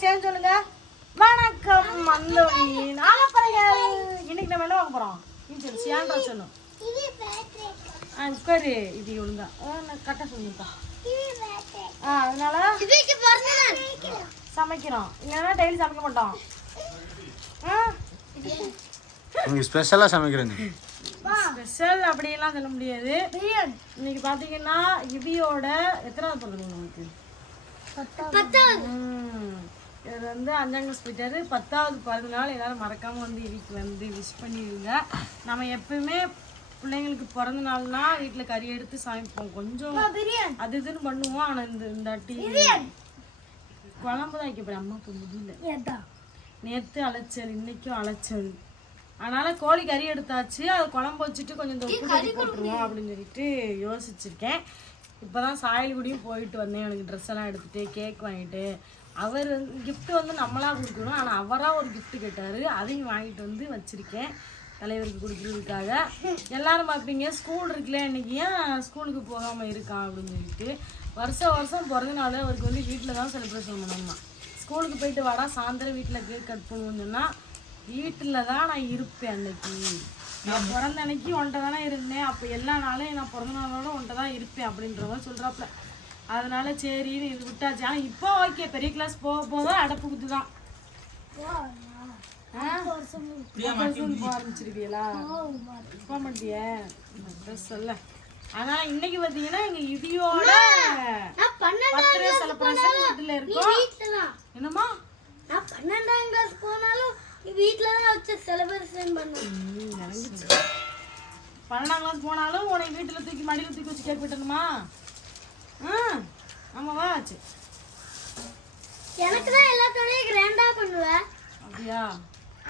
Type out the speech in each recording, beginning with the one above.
சேர்ந்து சொல்லுங்க. வணக்கம் மந்தோடி நாகப்பறைகள் இன்னைக்கு நம்ம என்ன வாங்க போறோம்? சொல்லு சியான்றா சொல்லும் ஆ உட்காரு இது ஒழுங்கா. ஆ, நான் கரெக்டாக சொல்லுப்பா ஆ அதனால சமைக்கிறோம். இல்லைன்னா டெய்லி சமைக்க மாட்டோம். ஆ நீங்கள் ஸ்பெஷலாக ஸ்பெஷல் அப்படியெல்லாம் சொல்ல முடியாது. இன்னைக்கு பாத்தீங்கன்னா இவியோட எத்தனாவது பிறந்தது உங்களுக்கு? ம். இது வந்து அஞ்சாம் கிளாஸ் போயிட்டாரு. பத்தாவது பிறந்த நாள் எல்லாரும் மறக்காம வந்து இவிக்கு வந்து விஷ் பண்ணிடுங்க நம்ம எப்பவுமே பிள்ளைங்களுக்கு பிறந்த நாள்னா வீட்டுல கறி எடுத்து சமைப்போம். கொஞ்சம் அது இதுன்னு பண்ணுவோம். ஆனா இந்த இந்த குழம்பு தான் வைக்க போறேன். அம்மாவுக்கு முடியல. நேத்து அலைச்சல் இன்னைக்கும் அலைச்சல். அதனால கோழி கறி எடுத்தாச்சு. அதை குழம்பு வச்சுட்டு கொஞ்சம் தொப்பு கறி போட்டுருவோம் அப்படின்னு சொல்லிட்டு யோசிச்சிருக்கேன். இப்போதான் சாயல்குடியும் போயிட்டு வந்தேன். எனக்கு ட்ரெஸ் எல்லாம் எடுத்துட்டு கேக் வாங்கிட்டு அவர் வந்து வந்து நம்மளாக கொடுக்கணும். ஆனால் அவராக ஒரு கிஃப்ட் கேட்டார். அதையும் வாங்கிட்டு வந்து வச்சுருக்கேன். தலைவருக்கு கொடுக்குறதுக்காக. எல்லாரும் பார்ப்பீங்க ஸ்கூல் இருக்குல்ல இன்றைக்கி ஏன் ஸ்கூலுக்கு போகாமல் இருக்கான் அப்படின்னு சொல்லிட்டு. வருஷம் வருஷம் பிறந்த நாள் அவருக்கு வந்து வீட்டில் தான் செலிப்ரேஷன் பண்ணணுமா ஸ்கூலுக்கு போயிட்டு வாடா சாயந்தரம் வீட்டில் கேக் கட் பண்ணுவோம்னு சொன்னால் வீட்டில் தான் நான் இருப்பேன் அன்னைக்கு. நான் பிறந்த அன்னைக்கு ஒன்றை தானே இருந்தேன். அப்போ எல்லா நாளையும் நான் பிறந்த நாளோட ஒன்றை தான் இருப்பேன் அப்படின்றவங்க சொல்கிறாப்புல அதனால சரின்னு இது விட்டாச்சு. ஆனால் இப்போ ஓகே பெரிய கிளாஸ் போக போக அடப்பு குத்து தான் போக ஆரம்பிச்சிருக்கீங்களா போக மாட்டியே. சொல்ல. ஆனா இன்னைக்கு பார்த்தீங்கன்னா எங்க இடியோட பர்த்டே செலிப்ரேஷன் வீட்டில் இருக்கோம். என்னம்மா? நான் பன்னெண்டாம் கிளாஸ் போனாலும் வீட்ல தான் வச்சு செலிப்ரேஷன் பண்ணுவேன். பன்னெண்டாம் கிளாஸ் போனாலும் உனக்கு வீட்டில் தூக்கி மடியில் தூக்கி வச்சு கேக் வெட்டணுமா? ஆ ஆமாவா ஆச்சு. எனக்கு தான் எல்லாத்தோடய கிராண்டா பண்ணுவேன் அப்படியா?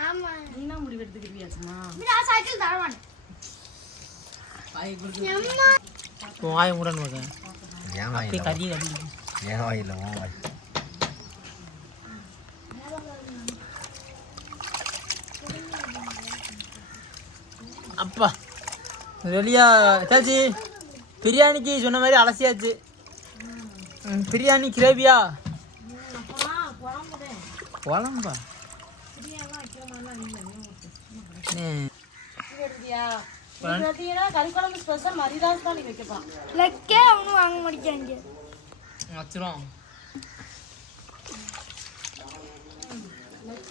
ஆமா. நீனா முடிவு எடுத்துக்கிறியாச்சுமா நான் சைக்கிள் தரவான் உன் வாயை மூடன்னு பார்க்க ஏன் அப்படியே கறி கறி ஏன் வாயில் வாய் அப்பா வெளியா சாச்சி பிரியாணிக்கு சொன்ன மாதிரி அலசியாச்சு. பிரியாணி கிரேவியா? குழம்பா? கறி குழம்பு ஸ்பெஷல் மரிதாஸ் தான் நீ வைக்கப்பா. லெக்கே அவனும் வாங்க மாட்டேங்க வச்சிரும்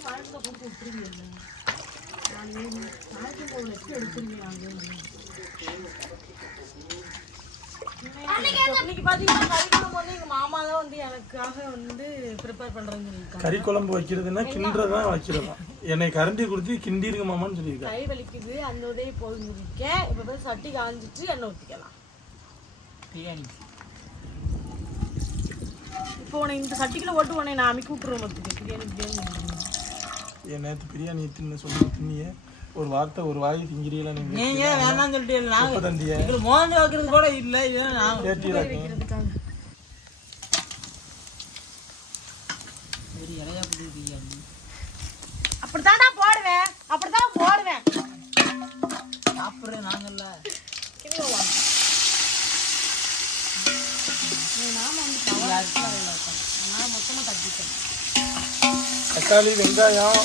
வாழ்க்கை போட்டு விட்டுருவீங்க நான் நாளைக்கு போக நெக்ஸ்ட் எடுத்துருவீங்க இன்னைக்கு பாத்தீங்கன்னா கறி குழம்பு வந்து எங்க மாமா தான் வந்து எனக்காக வந்து ப்ரிப்பேர் சொல்லியிருக்காங்க. கறி குழம்பு வைக்கிறதுன்னா கிண்டுறதான் வைக்கிறதா என்னை கரண்டி கொடுத்து கிண்டிருங்க மாமான்னு சொல்லியிருக்காரு கை வலிக்குது அந்த உதவி போய் முடிக்க இப்ப போய் சட்டி காஞ்சிட்டு எண்ணெய் ஊற்றிக்கலாம் பிரியாணி. இப்போ உனக்கு இந்த சட்டிக்குள்ள ஓட்டு உன்னை நான் அமைக்க விட்டுருவேன் மத்துக்கு பிரியாணி பிரியாணி. என் நேற்று பிரியாணி தின்னு சொல்லி தின்னிய. ஒரு வார்த்தை ஒரு வாய் திங்கிறீங்களா நீங்க நீங்க வேணாம்னு சொல்லிட்டு நான் முப்பத்தண்டிய எங்களுக்கு மோந்து வைக்கிறது கூட இல்லை இதெல்லாம் நான் கேட்டீராக்கு சரி இலையா புடி பிரியாணி அப்படித்தான்டா போடுவேன். அப்படித்தான் போடுவேன். சாப்பிட்றேன் நாம வந்து நான் மொத்தமா தட்டிட்டேன். தக்காளி வெங்காயம்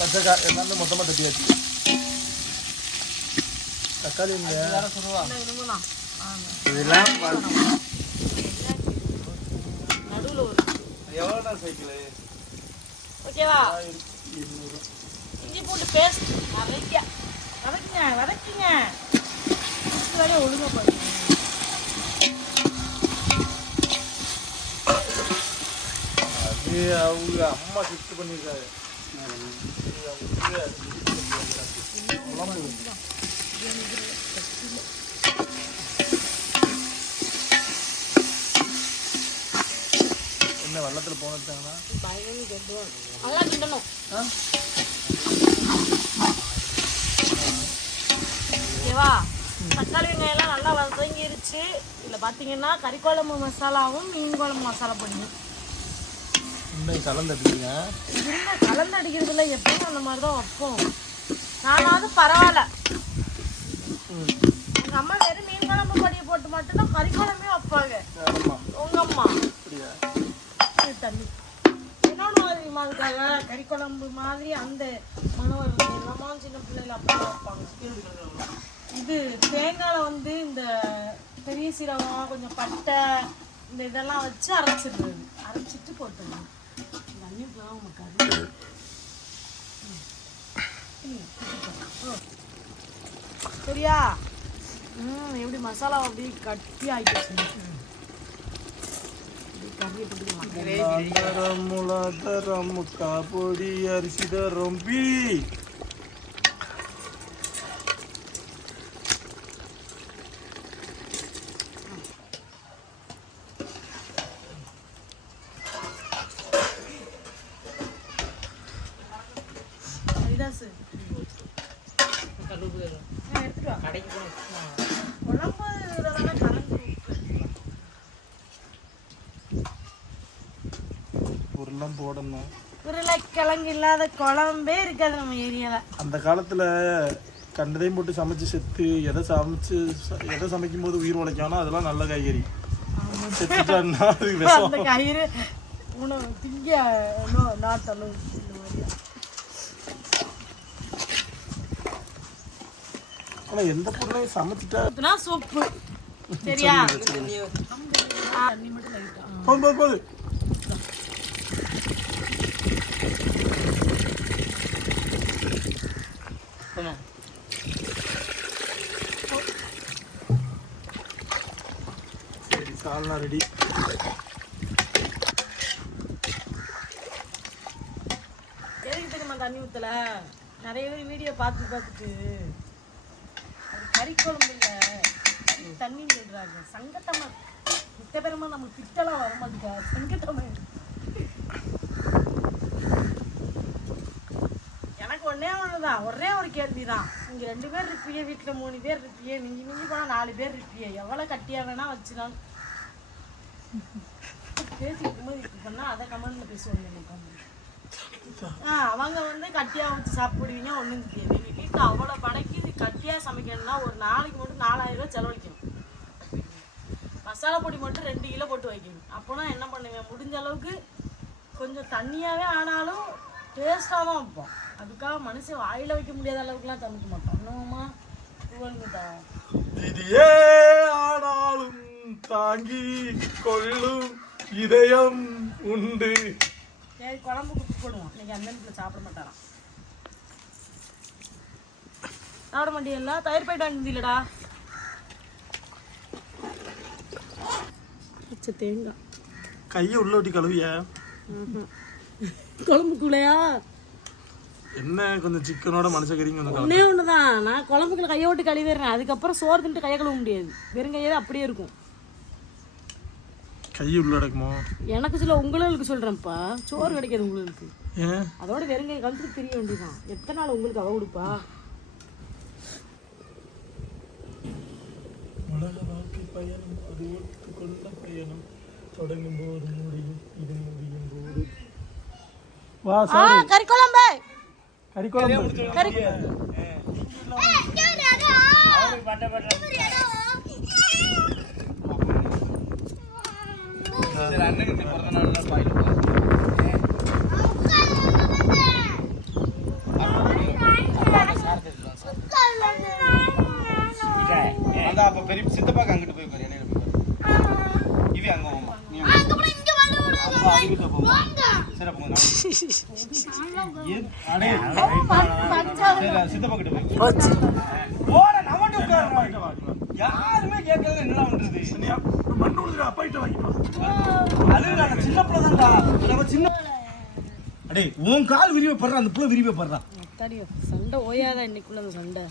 பச்சைக்காய் எல்லாமே மொத்தமாக தட்டியாச்சு தக்காளி இதெல்லாம் எவ்வளோடா சைக்கிள்? ஓகேவா? இஞ்சி பூண்டு பேஸ்ட். நிறைய வதக்குங்க வதக்குங்க. இது வரையும் ஒழுங்கா பண்ணுங்க அது அவங்க அம்மா கிஃப்ட் பண்ணியிருக்காரு. என்ன வெள்ளத்தில் போனதாங்கன்னா அதெல்லாம் கிண்டணும் ஓகேவா தக்காளி வெங்காயம்லாம் நல்லா வதங்கிருச்சு. இதில் பார்த்தீங்கன்னா கறி குழம்பு மசாலாவும் மீன் குழம்பு மசாலா பண்ணி இன்னும் கலந்துட்டீங்க இல்லை கலந்து அடிக்கிறதுல எப்பவும் அந்த மாதிரி தான் வைப்போம். நானாவது பரவாயில்ல. எங்க அம்மா வெறும் மீன் குழம்பு பொடியை போட்டு மட்டும்தான் கறி குழம்பே வைப்பாங்க. உங்க அம்மா. தண்ணி இன்னொன்று நம்ம அதுக்காக கறி குழம்பு மாதிரி அந்த வருது நம்ம சின்ன பிள்ளைல அப்படி வைப்பாங்க. இது தேங்காயில் வந்து இந்த பெரிய சீரகம் கொஞ்சம் பட்டை இந்த இதெல்லாம் வச்சு அரைச்சிடுறது. அரைச்சிட்டு போட்டுருங்க தண்ணி போக நமக்கு சரியா ம் எப்படி மசாலா அப்படி கட்டி ஆகிடுச்சு கறி எப்படி தரம் முலாதரம் முக்கா பொடி அரிசி ரொம்பி ஹரிதாஸ் கடுகு ஆ, எடுத்துட்டு வா கடைக்கு போய் குழம்பு இதெல்லாம் கலந்து விட்டு. பொருள்லாம் போடணும். உருளைக்கிழங்கு இல்லாத குழம்பே இருக்காது நம்ம ஏரியாவில் அந்த காலத்துல கண்டதையும் போட்டு சமைச்சு செத்து எதை சமைச்சு எதை சமைக்கும் போது உயிர் உழைக்கானோ அதெல்லாம் நல்ல காய்கறி. செத்துட்டான்னா அது விஷம். அந்த கயிறு உணவு திங்க நோ- நாட்டணும் இந்த மாதிரியா. ஆனா எந்த பொருளையும் சமைச்சிட்டா சூப்பு. சரியா? போது போது போது போமா சரி ரெடி எதுக்கு தெரியுமா தண்ணி ஊத்தல? நிறைய பேர் வீடியோ பார்த்து பார்த்துட்டு. அது கறி குழம்பு இல்லை. கறி தண்ணின்னு சொல்றாங்க சங்கட்டமா மித்த பெருமா நம்ம பித்தலாம் வர மாட்டேங்க சங்கட்டமா எனக்கு ஒண்ணே ஒண்ணுதான் ஒரே ஒரு கேள்விதான். நீங்க ரெண்டு பேர் இருப்பீங்க வீட்டுல மூணு பேர் இருப்பீங்க நீங்க மிஞ்சி போனா நாலு பேர் இருப்பீங்க எவ்வளவு கட்டியா வேணா வச்சுனாலும் அவங்க வந்து கட்டியா வச்சு சாப்பிடுவீங்க ஒண்ணும் தெரியாது. எங்க வீட்டுல அவ்வளவு படைக்கு இது கட்டியா சமைக்கணும்னா ஒரு நாளைக்கு மட்டும் நாலாயிரம் ரூபாய் செலவழிக்கணும். மசாலா பொடி மட்டும் ரெண்டு கிலோ போட்டு வைக்கணும். அப்போனா என்ன பண்ணுவேன்? முடிஞ்ச அளவுக்கு கொஞ்சம் தண்ணியாவே ஆனாலும் டேஸ்டாக தான் வைப்போம். அதுக்காக மனுஷன் வாயில வைக்க முடியாத அளவுக்குலாம் சமைக்க மாட்டோம் இன்னுமா தாங்கி கொள்ளும் இதயம் உண்டு. சரி குழம்பு குத்து போடுவோம். இன்னைக்கு அந்த வீட்டில் சாப்பிட மாட்டாராம். சாப்பிட மாட்டியல்ல தயிர் போயிட்டு வந்தீங்களடா பச்சை தேங்காய். கையை உள்ள ஒட்டி கழுவிய? குழம்புக்குள்ளையா என்ன கொஞ்சம் சிக்கனோட மனுஷக்கறிங்க கொஞ்சம் கலந்து ஒன்னே ஒண்ணுதான். நான் குழம்புக்குள்ள கையை விட்டு கழுவிடுறேன். அதுக்கப்புறம் சோறு தின்ட்டு கையை கழுவ முடியாது. வெறும் கையே அப்படியே இருக்கும். கை உள்ள அடக்குமோ எனக்கு சொல்ல உங்களுக்கு சொல்றேன்ப்பா. சோறு கிடைக்காது உங்களுக்கு. ஏன் அதோட வெறுங்கை கழுத்துக்கு தெரிய வேண்டியதான் எத்தனை நாள் உங்களுக்கு அவ கொடுப்பா? உலக வாழ்க்கை பயணம் அது ஒத்துக்கொண்ட பயணம். தொடங்கும் போது முடியும் இது முடியும் போது. வா சார். கறி குழம்பு கறி குழம்பு கறி அதான் அப்ப பெரிய சித்தப்பாக்கு அங்கிட்டு போய் பாரு என்ன போய் பாரு இவி அங்க போமா நீ அங்க போமா சரி அப்ப சரி சித்தப்பா கிட்ட போய். போட நம்மட்ட உட்கார்றா யாருமே கேட்கல என்ன பண்றது மண்ணு விழுதுடா அப்பாயிட்ட அதுடா நான் சின்ன பிள்ளை தான்டா நம்ம சின்ன அடே உன் கால் விரிவை படுறா அந்த புள்ள விரிவை படுறா சண்டை ஓயாத இன்னைக்குள்ள அந்த சண்டை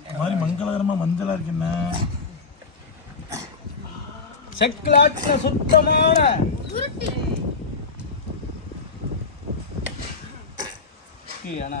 இந்த மாதிரி மங்களகரமா மஞ்சளா இருக்கு என்ன சுத்தமான ஆனா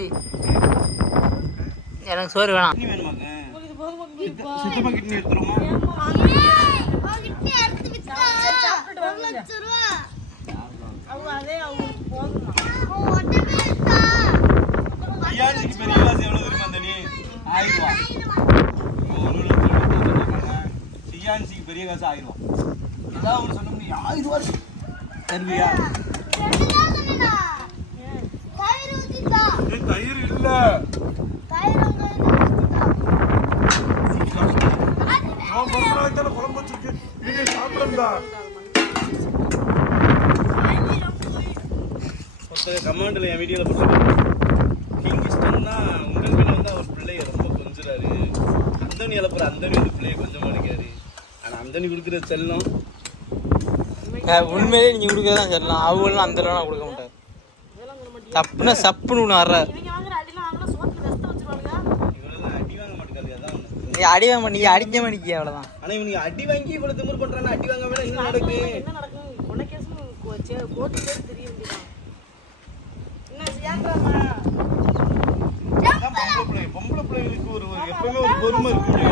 ஆச்சு எனக்கு சோறு வேணாம். பெரிய காசு ஆயிரம் ஏதாவது ஒன்று சொன்ன முடியும். ஆயிரம் ரூபா தருவியா ரெண்டுதான் சொன்னேனா? தயிர் ஊத்தித்தா. ஏய், தயிர் இல்ல தயிர் உங்க இதுல ஊத்தித்தா. அவன் பிறந்த நாளைக்கு தானே குழம்பு வச்சிருக்கு நீங்க ஒருத்தர் கமாண்டில் என் வீடியோவில் போட்டிருக்காங்க கிங் இஷ்டம்னா உங்கள் மேலே வந்து அவர் பிள்ளைய ரொம்ப கொஞ்சுறாரு. அந்தனி இழப்புற அந்தனி வந்து பிள்ளைய கொஞ்சமாக நிற்காரு ஆனால் அந்தனி கொடுக்குற செல்லம். உண்மையிலே நீங்க கொடுக்கறதான் சொல்லலாம் அவங்களும் அந்த கொடுக்க மாட்டாங்க. தப்புனா சப்புன்னு ஒன்று வர்ற. நீ அடி வாங்க நீ அடிக்க மாட்டேங்க அவ்வளோதான் ஆனா இவனுக்கு அடி வாங்கி இவ்வளவு திமிர் பண்றானா அடி வாங்க வேணா என்ன நடக்கு? என்ன நடக்கும் கொலை கேஸ்னு கோர்ட்டு பேர் தெரிய பொம்பளை பிள்ளை பொம்பளை பிள்ளைகளுக்கு ஒரு ஒரு எப்பவுமே ஒரு பொறுமை இருக்கும்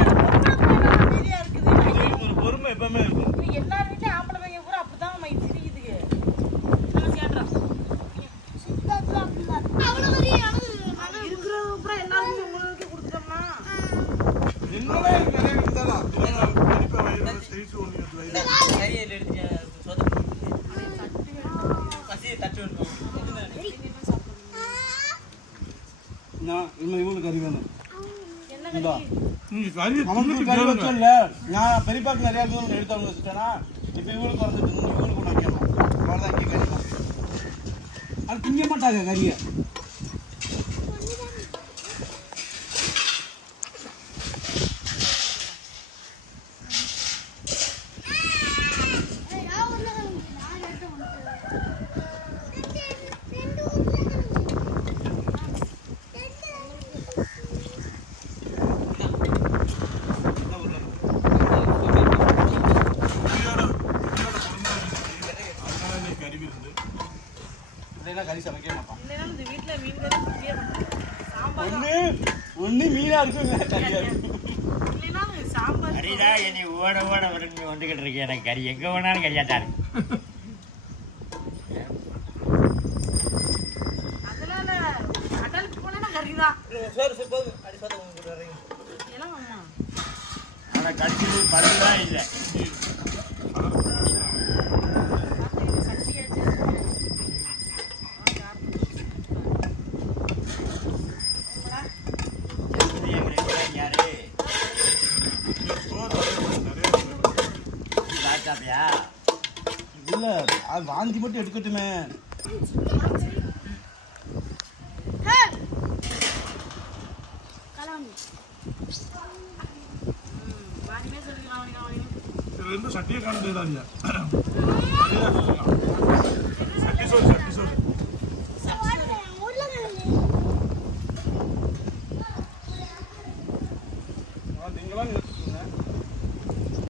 ஒரு பொறுமை எப்பவுமே இருக்கும். இது எல்லார் வீட்லயும் ஆம்பளை பையன் பூரா அப்படிதான் மை திரியுதுங்க என்ன செய்யாடுறான் சுத்தத்துல அப்படிதான். அவ்வளவு பெரிய இடம் மனம் இருக்கிறது பூரா எல்லாருமே உங்களுக்கு கொடுத்துட்டோம்னா என்னடா இங்க நிறைய இருந்தாலும் பெரியப்பா வயிறு சைஸ் ஒன்று வயிறு கையில் எடுத்து சோத்த பசி தட்டு நான் இன்னும் இவனுக்கு கறி வேணும் என்ன இந்தா. வச்சோம்ல. நான் பெரியப்பாக்கு நிறைய இருந்து எடுத்தவங்க வச்சுட்டேனா இப்போ இவனுக்கு குறைஞ்சிட்டு ஒன்று வைக்கணும் அவ்வளோதான் தான். அது திங்க மாட்டாங்க கறியை ஏய், நான் ஒண்ணு கிளம்பு. நான் எடுத்து வந்துட்டேன். ரெண்டு ஊர்ல கிளம்பு. புளியோட புளியோட பிறந்தநாள் இன்னைக்கு. அதனால இன்னைக்கு கறி விருந்து இல்லைன்னா கறி சமைக்கவே இந்த வீட்டுல மீன் கறி சாம்பார் ஒன்று ஒன்று மீனாக இருக்கும் இல்லை இருக்கும் இல்லைன்னா சாம்பார் கறிதா என்னை ஓட ஓட விட்டு வந்துகிட்டு இருக்கேன் எனக்கு கறி எங்க வேணாலும் கறியாட்டா இருக்கு. அதனால கடலுக்கு போனா கறி தான் சோறு சோறு போதும். அடி சோத்த உங்களுக்கு வரீங்க ஆனா பருதுதான் இல்லை சக்தி ஆச்சு யாரு சோறு நிறைய நிறைய இருக்கு. சாப்பிட்டாப்பியா இல்லை வாந்தி மட்டும் எடுக்கட்டுமே. ரெண்டும் சட்டியை காணுது தான் சட்டி சோறு